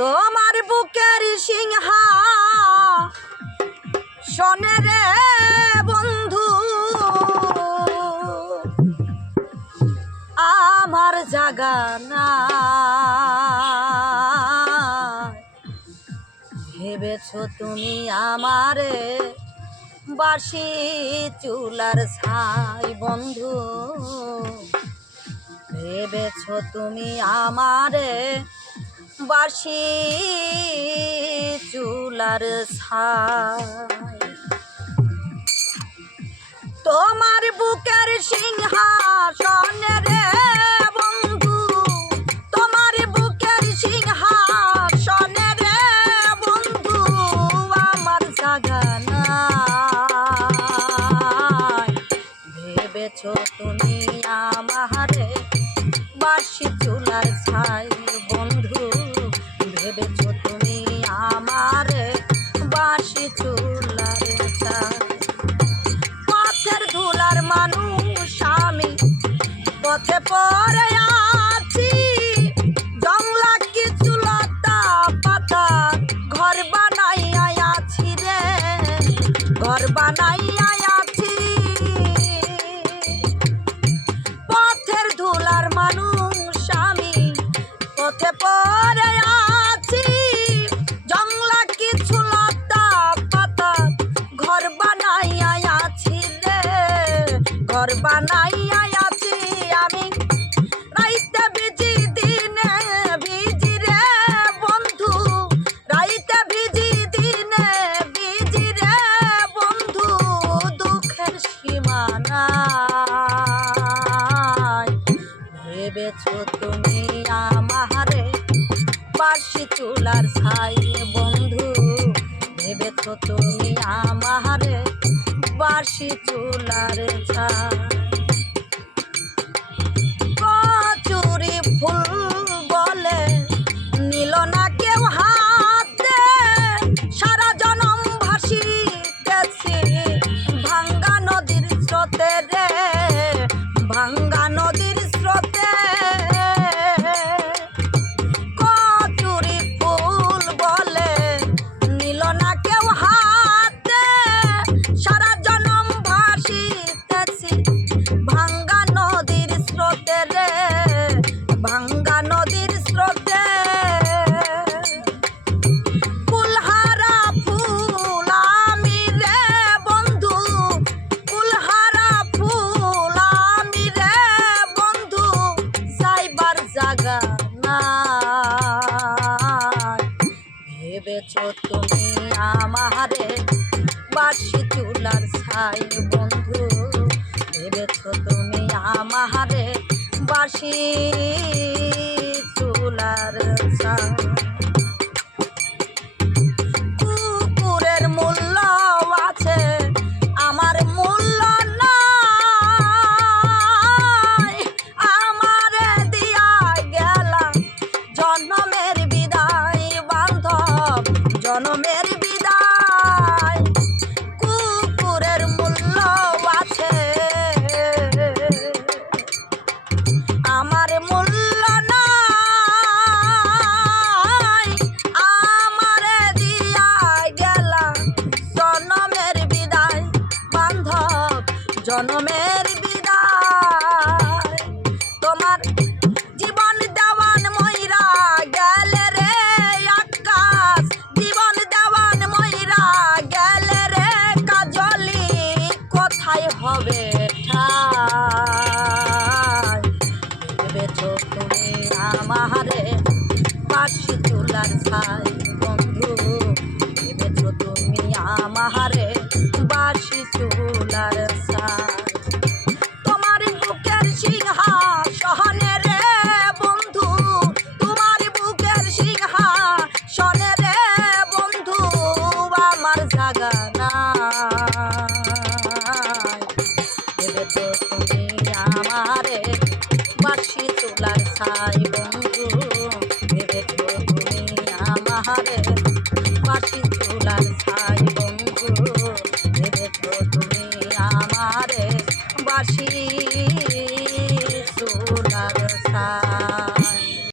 তোমার বুকের সিংহাসনে রে বন্ধু আমার জাগা নাই। ভেবেছো তুমি আমারে বাসি চুলার ছাই বন্ধু, ভেবেছো তুমি আমারে বাসি চুলার ছাই। তোমার বুকের সিংহাসনে রে বন্ধু, তোমার বুকের সিংহাসনে রে বন্ধু আমার জাগা নাই। ভেবেছো তুমি আমারে বাসি চুলার ছাই বন্ধু, ভেবেছো তুমি আমারে বাসি চুলার ছাই। পথের ধুলার মানুষ আমি, পথে পড়ে আছি, জংলা কিছু লতা পাতা ঘর বানাইয়া আছি রে, ঘর বানাইয়া আছি। পথের ধুলার মানুষ আমি, পথে পড়ে আছি, জংলা কিছু লতা পাতা ঘর বানাইয়া আছি রে, ঘর বানাইয়া আছি। আমি রাইতে ভিজি দিনে ভিজি রে বন্ধু, রাইতে ভিজি দিনে ভিজি রে বন্ধু দুঃখের সীমা নাই। ভেবেছো তুমি আমারে বাসি চুলার ছাই বন্ধু, ভেবেছো তুমি আমারে বাসি চুলার ছাই। কচুরি ফুল বলে নিল না কেউ হাতে, সারা জনম ভাসিতেছি ভাঙ্গা নদীর স্রোতে রে, ভাঙ্গা নদীর স্রোতে। কচুরি ফুল বলে নিল না কেউ হাতে, সারা জনম ভাসিতেছি ভাঙ্গা নদীর স্রোতে রে, ভাঙ্গা নদীর স্রোতে। ফুলহারা ফুল আমি রে বন্ধু, ফুলহারা ফুল আমি রে বন্ধু যাইবার জাগা নাই। ভেবেছো তুমি আমারে বাসি চুলার ছাই বন্ধু, ভেবেছো তুমি আমারে বাসি চুলার ছাই। কুকুরের মূল্য আছে আমার মূল্য নাই, আমারে দিয়া গেলা জন্মের বিদায় বান্ধব, জন্মের বিদায়। কুকুরের মূল্য আছে আমার মূল্য নাই, আমারে দিয়া গেলা জন্মের বিদায় বান্ধব, জন্মের বিদায়। তোমার জীবন দেওয়ান মইরা গেলে রে আকাশ, জীবন দেওয়ান মইরা গেলে রে কাজলি কোথায় হবে ঠাই। ভেবেছো তুমি আমারে বাসি চুলার ছাই বন্ধু, ভেবেছো তুমি আমারে বাসি চুলার ছাই। তোমার বুকের সিংহাসনে রে বন্ধু, তোমার বুকের সিংহাসনে রে বন্ধু আমার জাগা নাই। ভেবেছো তুমি আমারে বাসি চুলার ছাই বন্ধু, ভেবেছো তুমি আমারে